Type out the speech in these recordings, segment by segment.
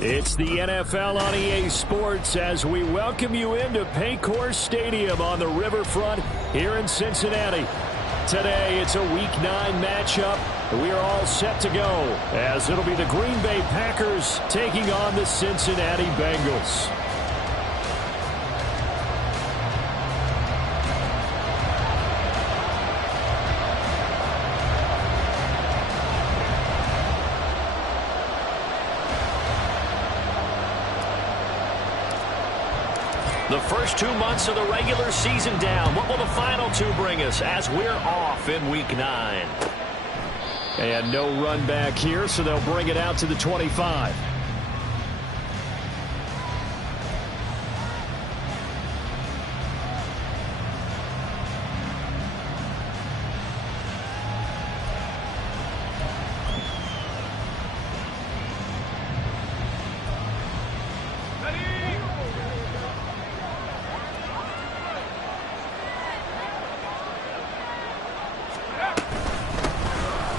It's the NFL on EA Sports as we welcome you into Paycor Stadium on the riverfront here in Cincinnati. Today, it's a Week 9 matchup. We are all set to go as it'll be the Green Bay Packers taking on the Cincinnati Bengals. The first 2 months of the regular season down. What will the final two bring us as we're off in Week 9? And no run back here, so they'll bring it out to the 25.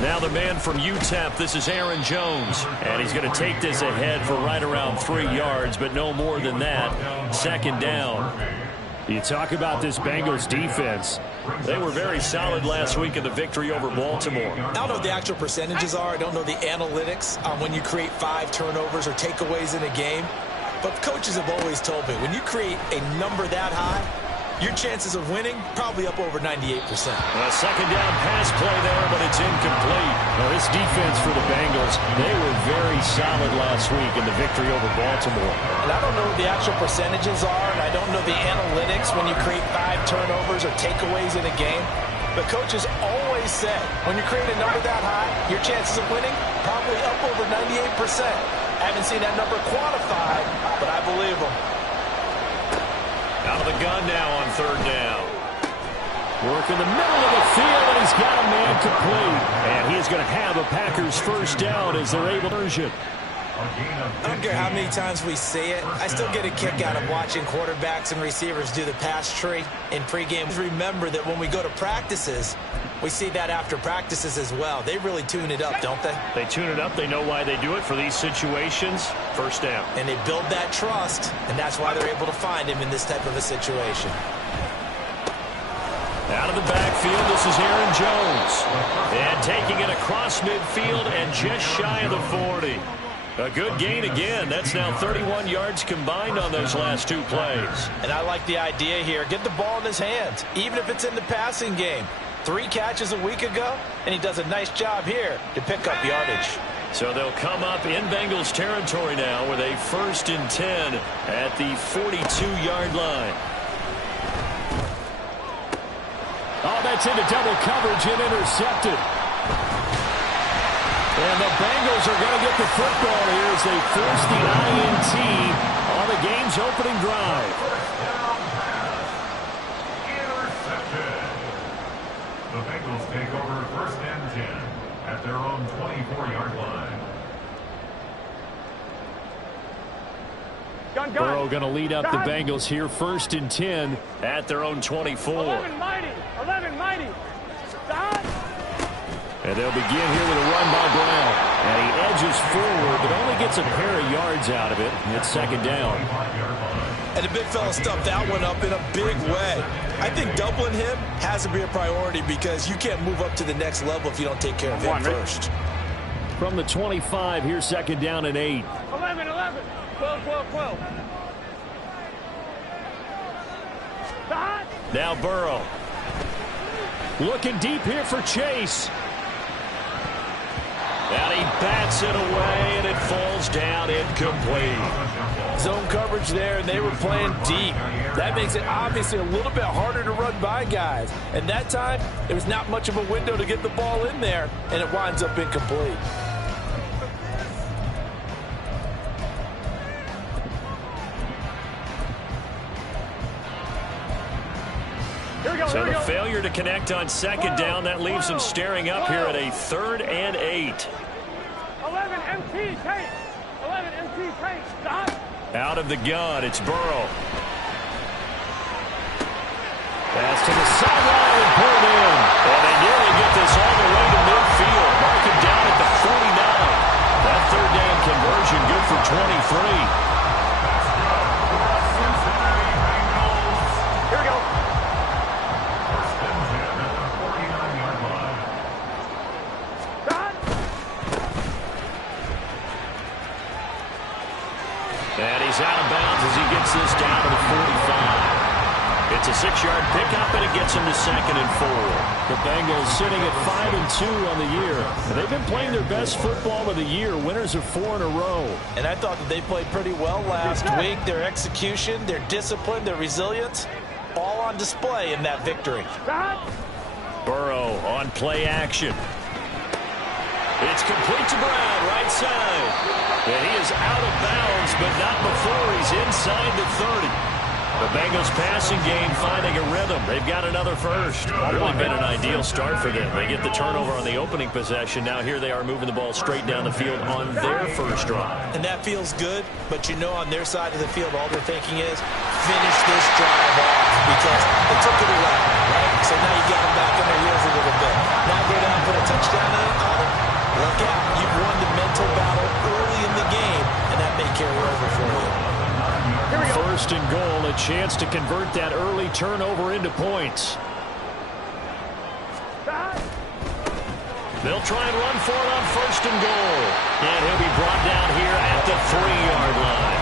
Now the man from UTEP, this is Aaron Jones. And he's going to take this ahead for right around 3 yards, but no more than that. Second down. You talk about this Bengals defense. They were very solid last week in the victory over Baltimore. I don't know what the actual percentages are. I don't know the analytics on when you create 5 turnovers or takeaways in a game. But coaches have always told me, when you create a number that high, your chances of winning probably up over 98%. A second down pass play there, but it's incomplete. Now this defense for the Bengals, they were very solid last week in the victory over Baltimore. And I don't know what the actual percentages are, and I don't know the analytics when you create 5 turnovers or takeaways in a game. But coaches always say, when you create a number that high, your chances of winning probably up over 98%. I haven't seen that number quantified, but I believe them. Out of the gun now on third down. Work in the middle of the field, and he's got a man complete. And he is going to have a Packers first down as they're able to convert. I don't care how many times we see it. I still get a kick out of watching quarterbacks and receivers do the pass tree in pregame. Remember that when we go to practices, we see that after practices as well. They really tune it up, don't they? They tune it up. They know why they do it for these situations. First down. And they build that trust, and that's why they're able to find him in this type of a situation. Out of the backfield, this is Aaron Jones. And taking it across midfield and just shy of the 40. A good gain again. That's now 31 yards combined on those last 2 plays. And I like the idea here. Get the ball in his hands, even if it's in the passing game. 3 catches a week ago, and he does a nice job here to pick up yardage. So they'll come up in Bengals territory now with a 1st and 10 at the 42-yard line. Oh, that's into double coverage and intercepted. And the Bengals are going to get the football here as they force the INT on the game's opening drive. The Bengals take over 1st and 10 at their own 24-yard line. Burrow going to lead up the Bengals here, 1st and 10 at their own 24. 11 mighty. And they'll begin here with a run by Brown. And he edges forward, but only gets a pair of yards out of it. It's second down. And the big fella stuffed that one up in a big way. I think doubling him has to be a priority because you can't move up to the next level if you don't take care of him first. From the 25, here's second down and 8. 11. 12. Now Burrow. Looking deep here for Chase. And he bats it away, and it falls down incomplete. Zone coverage there, and they were playing deep. That makes it obviously a little bit harder to run by guys. And that time, there was not much of a window to get the ball in there, and it winds up incomplete. So the failure to connect on second down, that leaves them staring up here at a 3rd and 8. 11 MT Tate. Stop. Out of the gun, it's Burrow. Pass to the sideline and pulled in. And they nearly get this all the way to midfield. Mark it down at the 49. That 3rd down conversion good for 23. Here we go. Stop. And he's out of bounds as he gets this down to the 45. It's a 6-yard pickup, and it gets him to 2nd and 4. The Bengals sitting at 5-2 on the year. They've been playing their best football of the year, winners of 4 in a row. And I thought that they played pretty well last week. Their execution, their discipline, their resilience, all on display in that victory. Stop. Burrow on play action. It's complete to Brown, right side. And he is out of bounds, but not before he's inside the 30. The Bengals passing game finding a rhythm. They've got another first. Really been an ideal start for them. They get the turnover on the opening possession. Now here they are moving the ball straight down the field on their first drive. And that feels good, but you know on their side of the field all they're thinking is finish this drive off because they took it away, right? So now you got them back on their heels a little bit. Now go down and put a touchdown on it. Look out. You've won the mental battle early in the game, and that may carry over for you. First and goal, a chance to convert that early turnover into points. They'll try and run for it on first and goal. And he'll be brought down here at the 3-yard line.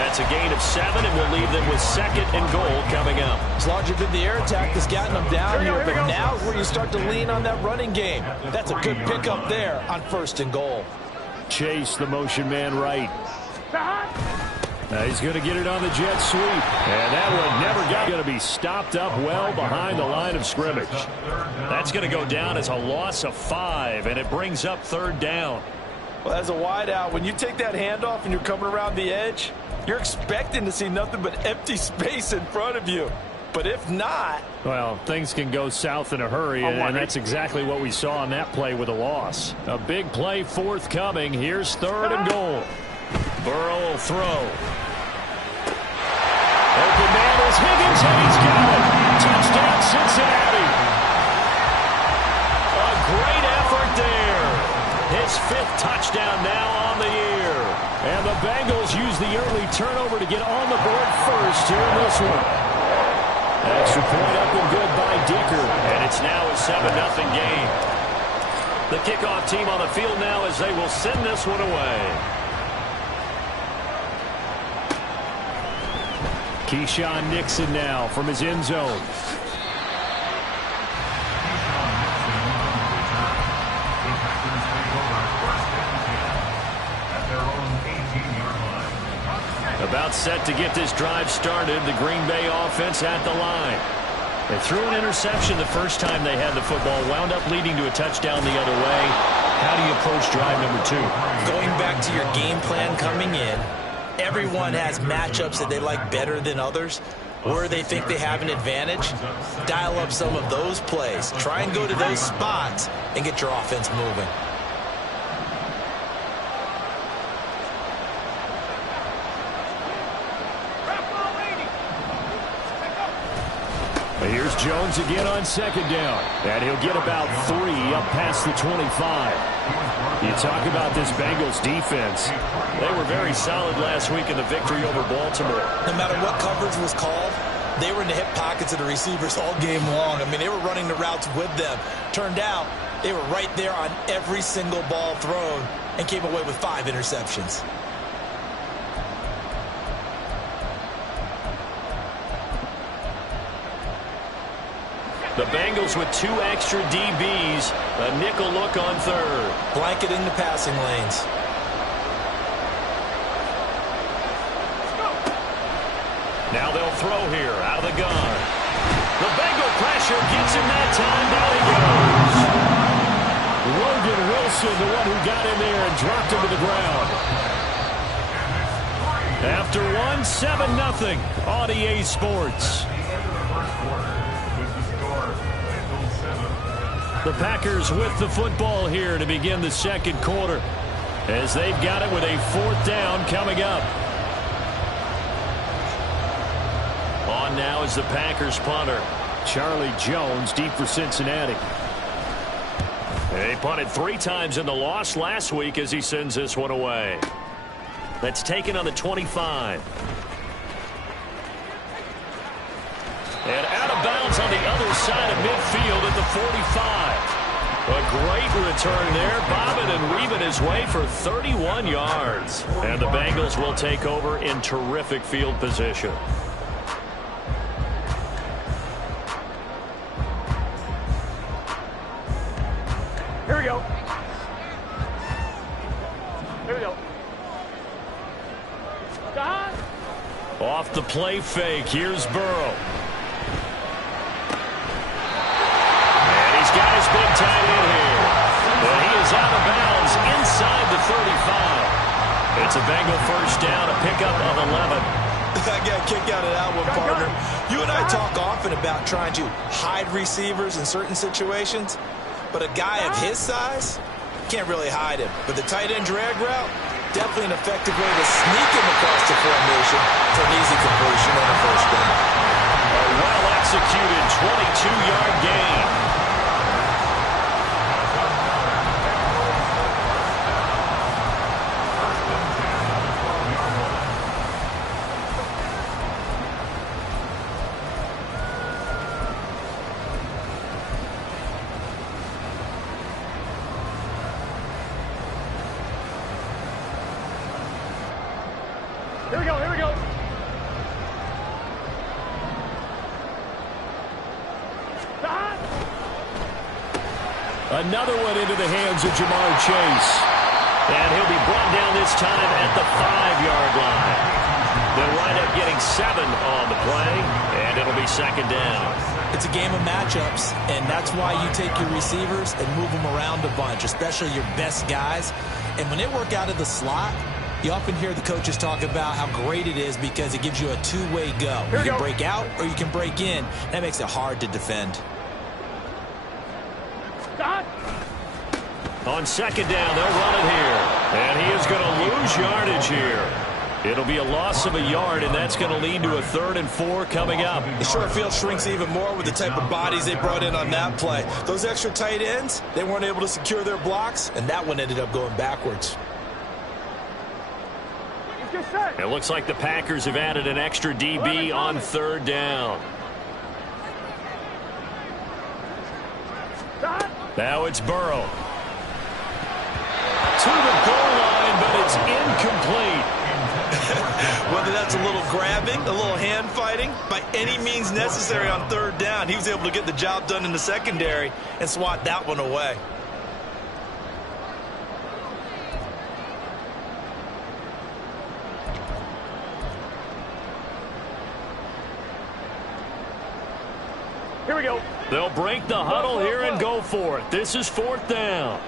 That's a gain of 7, and we'll leave them with 2nd and goal coming up. As long as you've been the air attack that's gotten them down here, but now is where you start to lean on that running game. That's a good pickup there on first and goal. Chase, the motion man right. He's going to get it on the jet sweep. And that one never got going to be stopped up well behind the line of scrimmage. That's going to go down as a loss of 5, and it brings up 3rd down. Well, as a wideout, when you take that handoff and you're coming around the edge, you're expecting to see nothing but empty space in front of you. But if not... well, things can go south in a hurry, and that's exactly what we saw on that play with a loss. A big play forthcoming. Here's 3rd and goal. Burrow will throw. Open man is Higgins, and he's got it. Touchdown, Cincinnati. A great effort there. His 5th touchdown now on the year. And the Bengals use the early turnover to get on the board first here in this one. Extra point up and good by Dicker. And it's now a 7-0 game. The kickoff team on the field now as they will send this one away. Keyshawn Nixon now from his end zone. About set to get this drive started. The Green Bay offense at the line. They threw an interception the first time they had the football. Wound up leading to a touchdown the other way. How do you approach drive number 2? Going back to your game plan coming in. Everyone has matchups that they like better than others, where they think they have an advantage. Dial up some of those plays. Try and go to those spots and get your offense moving. Here's Jones again on 2nd down. And he'll get about 3 up past the 25. You talk about this Bengals defense. They were very solid last week in the victory over Baltimore. No matter what coverage was called, they were in the hip pockets of the receivers all game long. I mean, they were running the routes with them. Turned out, they were right there on every single ball thrown and came away with 5 interceptions. The Bengals with 2 extra DBs. A nickel look on 3rd. Blanketing the passing lanes. Now they'll throw here out of the gun. The Bengal pressure gets him that time. Down he goes. Logan Wilson, the one who got in there and dropped him to the ground. After 7-0 on EA Sports. The Packers with the football here to begin the 2nd quarter as they've got it with a 4th down coming up. On now is the Packers punter, Charlie Jones, deep for Cincinnati. They punted 3 times in the loss last week as he sends this one away. That's taken on the 25. And out of bounds on the other side of midfield at the 45. A great return there, bobbing and weaving his way for 31 yards. And the Bengals will take over in terrific field position. Here we go. Here we go. God. Off the play fake, here's Burrow. Got his big tight end here. And he is out of bounds inside the 35. It's a Bengal first down, a pickup of 11. I got a kick out of that one, partner. You and I talk often about trying to hide receivers in certain situations, but a guy of his size can't really hide him. But the tight end drag route, definitely an effective way to sneak him across the formation for an easy completion and a first down. A well-executed 22-yard gain. Here we go, here we go. Another one into the hands of Jamar Chase. And he'll be brought down this time at the 5-yard line. They'll wind up getting 7 on the play, and it'll be second down. It's a game of matchups, and that's why you take your receivers and move them around a bunch, especially your best guys. And when they work out of the slot, you often hear the coaches talk about how great it is because it gives you a two-way go. You can break out or you can break in. That makes it hard to defend. On second down, they'll run it here. And he is going to lose yardage here. It'll be a loss of a yard, and that's going to lead to a 3rd and 4 coming up. The short field shrinks even more with the type of bodies they brought in on that play. Those extra tight ends, they weren't able to secure their blocks, and that one ended up going backwards. It looks like the Packers have added an extra DB on 3rd down. Now it's Burrow. To the goal line, but it's incomplete. Whether that's a little grabbing, a little hand fighting, by any means necessary on 3rd down, he was able to get the job done in the secondary and swat that one away. Here we go. They'll break the huddle here and go for it. This is 4th down.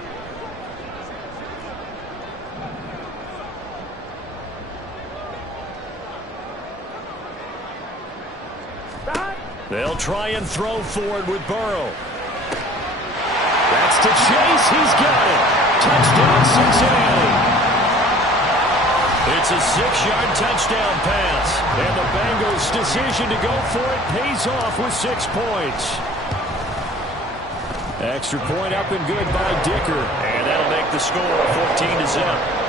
They'll try and throw forward with Burrow. That's to Chase. He's got it. Touchdown, Cincinnati. It's a 6-yard touchdown pass. And the Bengals' decision to go for it pays off with 6 points. Extra point up and good by Dicker. And that'll make the score 14-0.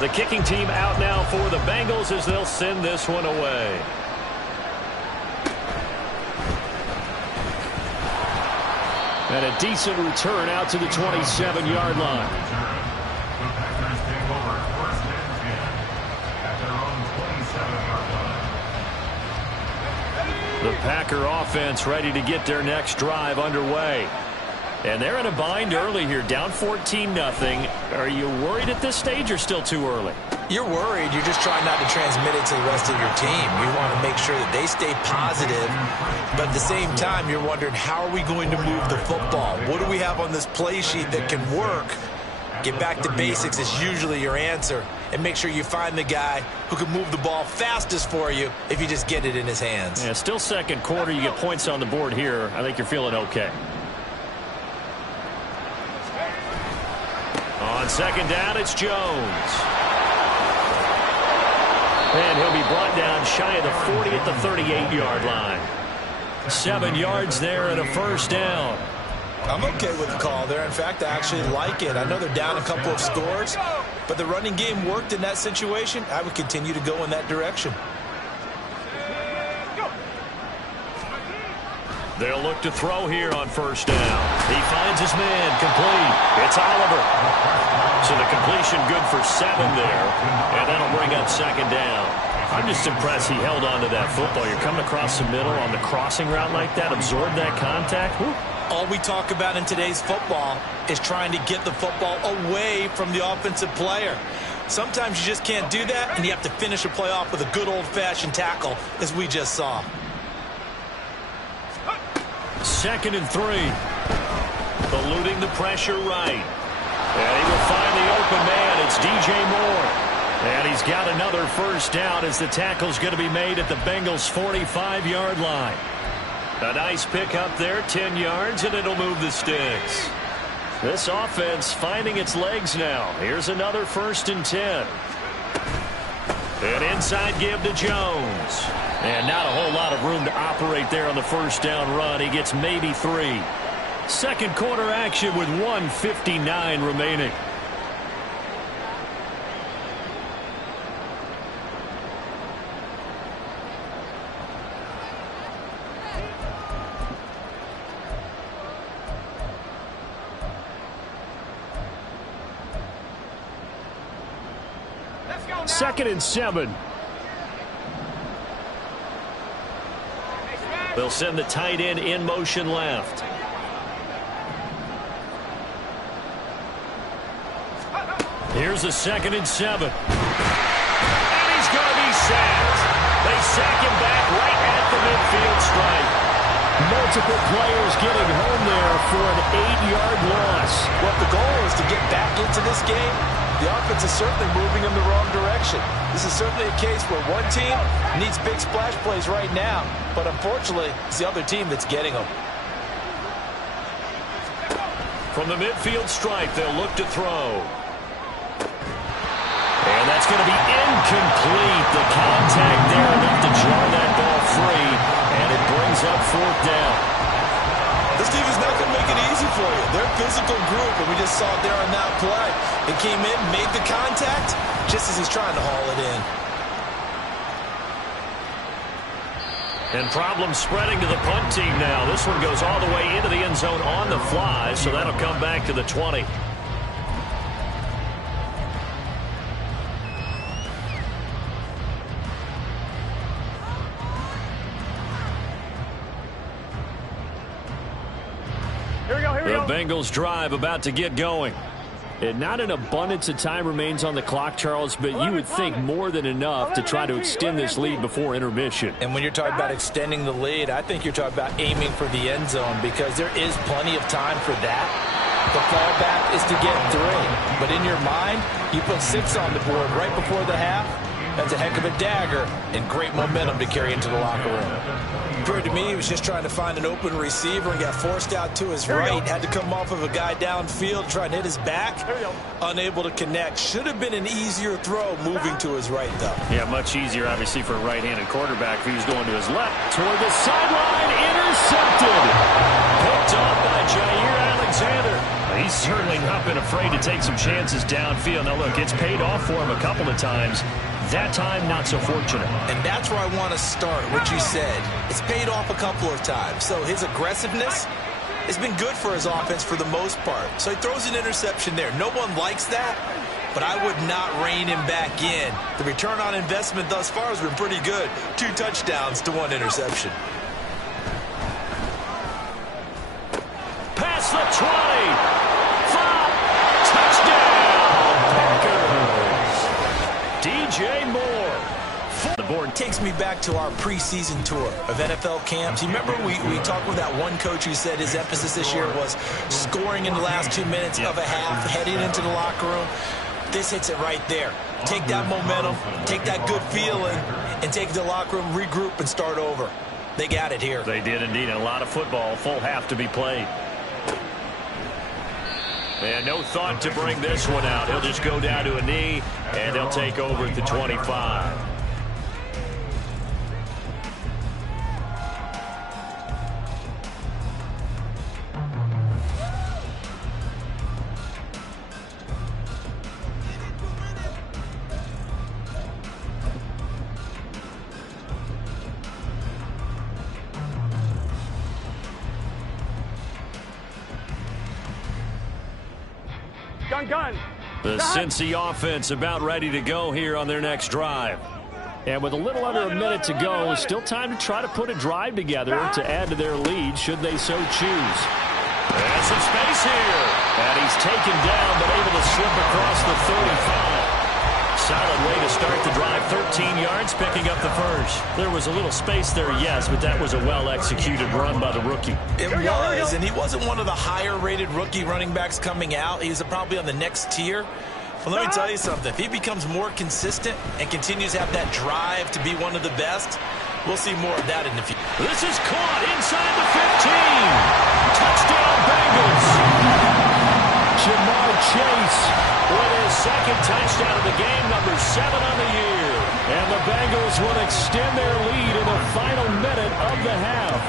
The kicking team out now for the Bengals as they'll send this one away. And a decent return out to the 27-yard line. The Packers take over 1st and 10 at their own 27-yard line. The Packer offense ready to get their next drive underway. And they're in a bind early here, down 14-0. Are you worried at this stage or still too early? You're worried. You're just trying not to transmit it to the rest of your team. You want to make sure that they stay positive. But at the same time, you're wondering, how are we going to move the football? What do we have on this play sheet that can work Get back to basics is usually your answer. And make sure you find the guy who can move the ball fastest for you if you just get it in his hands. Yeah, still second quarter. You get points on the board here. I think you're feeling okay. On second down, it's Jones. And he'll be brought down shy of the 40 at the 38-yard line. 7 yards there and a first down. I'm okay with the call there. In fact, I actually like it. I know they're down a couple of scores, but the running game worked in that situation. I would continue to go in that direction. They'll look to throw here on first down. He finds his man, complete. It's Oliver. So the completion good for 7 there, and that'll bring up second down. I'm just impressed he held on to that football. You're coming across the middle on the crossing route like that, absorb that contact. Whew. All we talk about in today's football is trying to get the football away from the offensive player. Sometimes you just can't do that, and you have to finish a play off with a good old-fashioned tackle, as we just saw. 2nd and 3. Eluding the pressure right. And he will find the open man. It's DJ Moore. And he's got another first down as the tackle's going to be made at the Bengals' 45-yard line. A nice pick up there, 10 yards, and it'll move the sticks. This offense finding its legs now. Here's another 1st and 10. An inside give to Jones. And not a whole lot of room to operate there on the first down run. He gets maybe 3. Second quarter action with 1:59 remaining. Second and 7. They'll send the tight end in motion left. Here's a 2nd and 7. And he's going to be sacked. They sack him back right at the midfield stripe. Multiple players getting home there for an 8-yard loss. Well, if the goal is to get back into this game, the offense is certainly moving in the wrong direction. This is certainly a case where one team needs big splash plays right now, but unfortunately, it's the other team that's getting them. From the midfield stripe, they'll look to throw. And that's going to be incomplete. The contact there enough to jar that ball free, and it brings up 4th down. This team is not going to make it easy for you. They're a physical group, and we just saw it there on that play. It came in, made the contact, just as he's trying to haul it in. And problems spreading to the punt team now. This one goes all the way into the end zone on the fly, so that'll come back to the 20. The Bengals drive about to get going. And not an abundance of time remains on the clock, Charles, but you would think more than enough to try to extend this lead before intermission. And when you're talking about extending the lead, I think you're talking about aiming for the end zone because there is plenty of time for that. The fallback is to get 3. But in your mind, you put 6 on the board right before the half. That's a heck of a dagger and great momentum to carry into the locker room. Appeared to me he was just trying to find an open receiver and got forced out to his right. Had to come off of a guy downfield, trying to hit his back. Unable to connect. Should have been an easier throw moving to his right, though. Yeah, much easier, obviously, for a right-handed quarterback if he was going to his left. Toward the sideline, intercepted. Picked off by Jair Alexander. He's certainly not been afraid to take some chances downfield. Now, look, it's paid off for him a couple of times. That time, not so fortunate. And that's where I want to start, what you said. It's paid off a couple of times. So his aggressiveness has been good for his offense for the most part. So he throws an interception there. No one likes that, but I would not rein him back in. The return on investment thus far has been pretty good. 2 touchdowns to 1 interception. Past the 20. 5. Touchdown. Packers. DJ Moore. board. Takes me back to our preseason tour of NFL camps. You remember we talked with that one coach who said his emphasis this year was scoring in the last 2 minutes of a half, heading into the locker room. This hits it right there. Take that momentum, take that good feeling, and take it to the locker room, regroup, and start over. They got it here. They did indeed. A lot of football, full half to be played. And no thought to bring this one out. He'll just go down to a knee, and they'll take over at the 25. Gun. The Cincy offense about ready to go here on their next drive. And with a little under a minute to go, still time to try to put a drive together to add to their lead should they so choose. There's some space here. And he's taken down but able to slip across the 35. Solid way to start the drive. 13 yards, picking up the first. There was a little space there, yes, but that was a well-executed run by the rookie. It was, and he wasn't one of the higher-rated rookie running backs coming out. He's probably on the next tier. But let me tell you something. If he becomes more consistent and continues to have that drive to be one of the best, we'll see more of that in the future. This is caught inside the 15. Touchdown, Bengals. Jamar Chase with his second touchdown of the game, number 7 on the year. And the Bengals will extend their lead in the final minute of the half.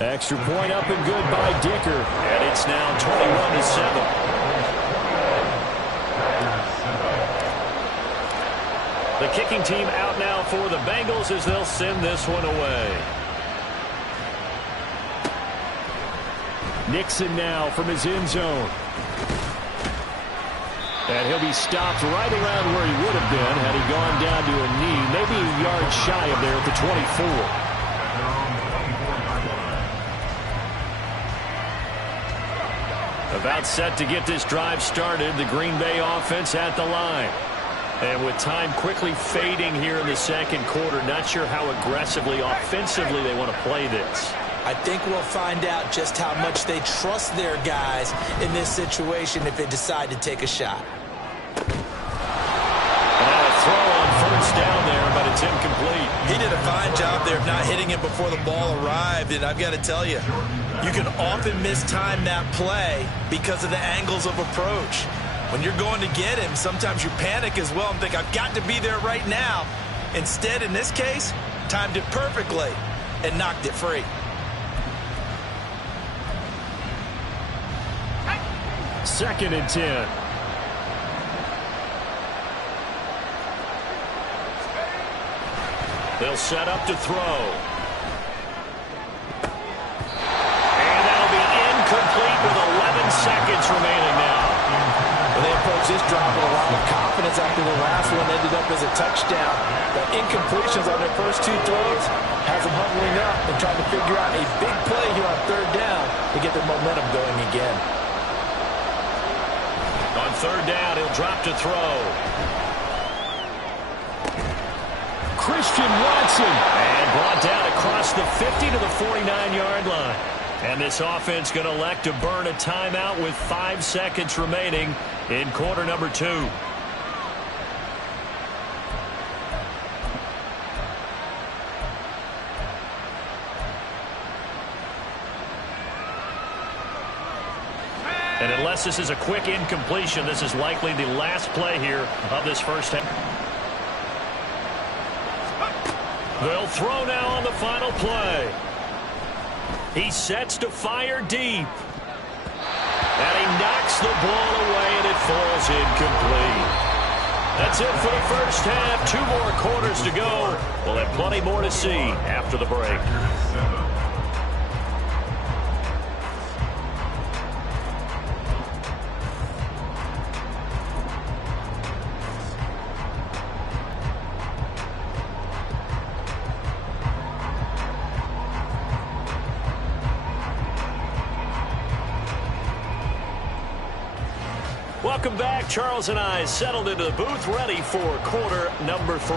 Extra point up and good by Dicker. And it's now 21-7. The kicking team out now for the Bengals as they'll send this one away. Nixon now from his end zone. And he'll be stopped right around where he would have been had he gone down to a knee, maybe a yard shy of there at the 24. About set to get this drive started, the Green Bay offense at the line. And with time quickly fading here in the second quarter, not sure how aggressively, offensively they want to play this. I think we'll find out just how much they trust their guys in this situation if they decide to take a shot. And a throw on first down there, but it's incomplete. He did a fine job there of not hitting it before the ball arrived, and I've got to tell you, you can often mistime that play because of the angles of approach. When you're going to get him, sometimes you panic as well and think, I've got to be there right now. Instead, in this case, timed it perfectly and knocked it free. Second and 10. They'll set up to throw. And that'll be incomplete with 11 seconds remaining now. Well, they approach this drive with a lot of confidence after the last one ended up as a touchdown. The incompletions on their first 2 throws has them huddling up and trying to figure out a big play here on third down to get their momentum going again. On third down, he'll drop to throw. Christian Watson. And brought down across the 50 to the 49-yard line. And this offense going to elect to burn a timeout with 5 seconds remaining in quarter number 2. And unless this is a quick incompletion, this is likely the last play here of this first half. They'll throw now on the final play. He sets to fire deep. And he knocks the ball away, and it falls incomplete. That's it for the first half. 2 more quarters to go. We'll have plenty more to see after the break. Welcome back. Charles and I settled into the booth, ready for quarter number 3.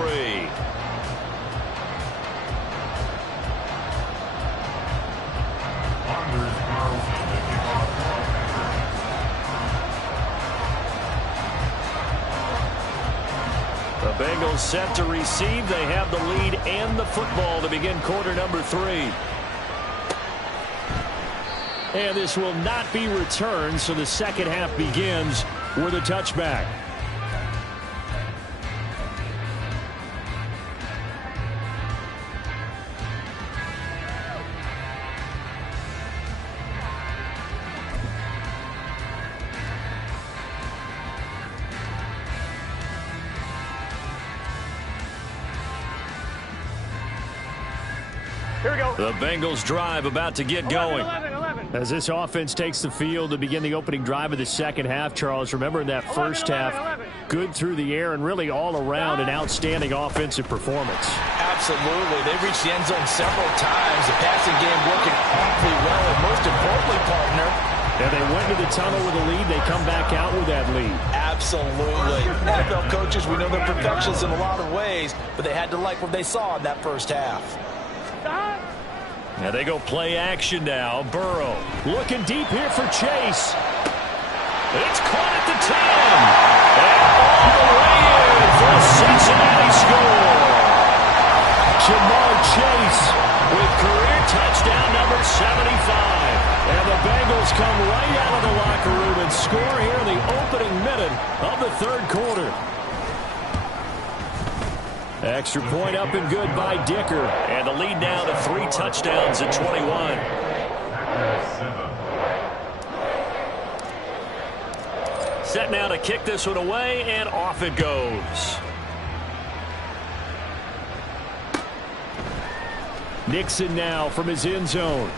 The Bengals set to receive. They have the lead and the football to begin quarter number 3. And this will not be returned, so the second half begins with a touchback. Here we go. The Bengals drive about to get going. 11. As this offense takes the field to begin the opening drive of the second half, Charles, remember in that first half, good through the air and really all around an outstanding offensive performance. Absolutely. They reached the end zone several times. The passing game working awfully well, and most importantly, partner, and they went to the tunnel with a lead. They come back out with that lead. Absolutely. NFL coaches, we know they're perfectionists in a lot of ways, but they had to like what they saw in that first half. Now they go play action now. Burrow looking deep here for Chase. It's caught at the 10. And all the way in for a Cincinnati score. Jamar Chase with career touchdown number 75. And the Bengals come right out of the locker room and score here in the opening minute of the third quarter. Extra point up and good by Dicker. And the lead now to 3 touchdowns at 21. Set now to kick this one away, and off it goes. Nixon now from his end zone.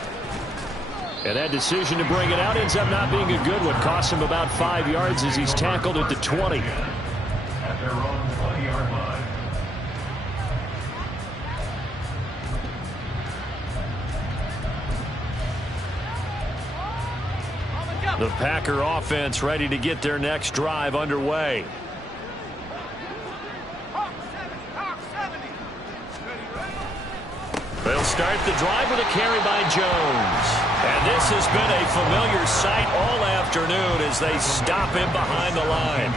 And that decision to bring it out ends up not being a good one. Cost him about 5 yards as he's tackled at the 20. At their own 20-yard line. The Packer offense ready to get their next drive underway. They'll start the drive with a carry by Jones. And this has been a familiar sight all afternoon as they stop him behind the line.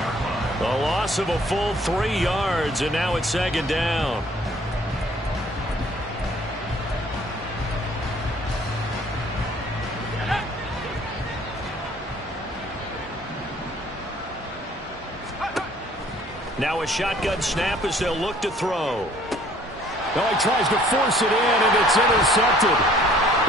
A loss of a full 3 yards, and now it's second down. Now a shotgun snap as they'll look to throw. Now he tries to force it in, and it's intercepted.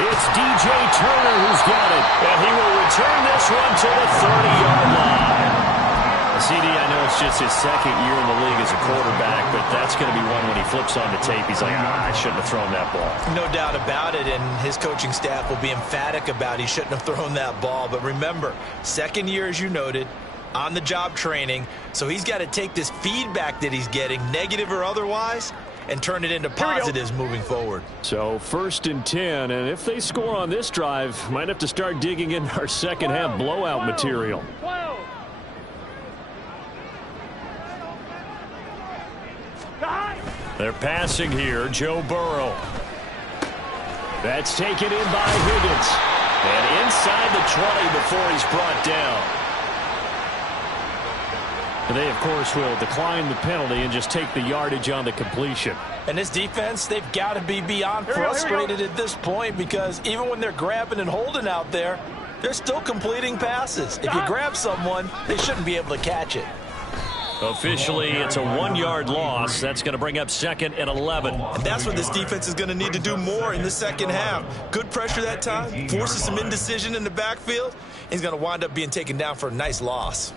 It's DJ Turner who's got it, and he will return this one to the 30-yard line. CD, I know it's just his second year in the league as a quarterback, but that's going to be one when he flips on the tape. He's like, I shouldn't have thrown that ball. No doubt about it, and his coaching staff will be emphatic about he shouldn't have thrown that ball. But remember, second year, as you noted, on-the-job training, so he's got to take this feedback that he's getting, negative or otherwise, and turn it into positives moving forward. So 1st and 10, and if they score on this drive, might have to start digging in our second half blowout material. 12. They're passing here. Joe Burrow. That's taken in by Higgins. And inside the 20 before he's brought down. And they, of course, will decline the penalty and just take the yardage on the completion. And this defense, they've got to be beyond frustrated at this point, because even when they're grabbing and holding out there, they're still completing passes. If you grab someone, they shouldn't be able to catch it. Officially, it's a 1-yard loss. That's going to bring up 2nd and 11. And that's what this defense is going to need to do more in the second half. Good pressure that time, forces some indecision in the backfield. He's going to wind up being taken down for a nice loss.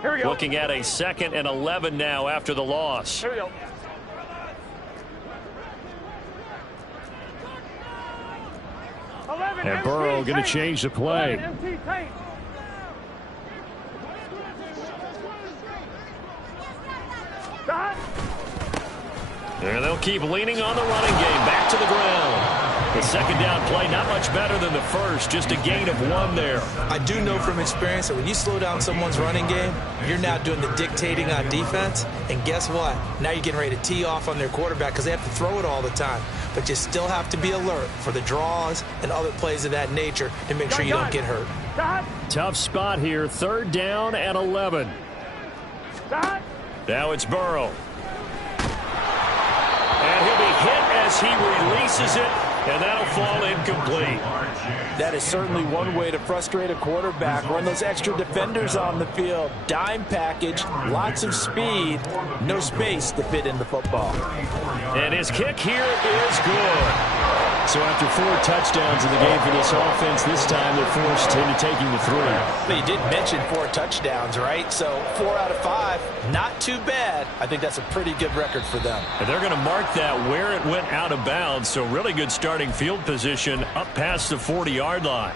Here we go. Looking at a 2nd and 11 now after the loss. Here we go. And Burrow going to change the play. And they'll keep leaning on the running game. Back to the ground. The second down play, not much better than the first, just a gain of 1 there. I do know from experience that when you slow down someone's running game, you're now doing the dictating on defense. And guess what? Now you're getting ready to tee off on their quarterback because they have to throw it all the time. But you still have to be alert for the draws and other plays of that nature to make sure you don't get hurt. Tough spot here, 3rd down and 11. Now it's Burrow. And he'll be hit as he releases it, and that'll fall incomplete. That is certainly one way to frustrate a quarterback. Run those extra defenders on the field. Dime package, lots of speed, no space to fit in the football. And his kick here is good. So after 4 touchdowns in the game for this offense, this time they're forced into taking the 3. But you did mention 4 touchdowns, right? So 4 out of 5, not too bad. I think that's a pretty good record for them. And they're going to mark that where it went out of bounds. So really good starting field position up past the 40-yard line.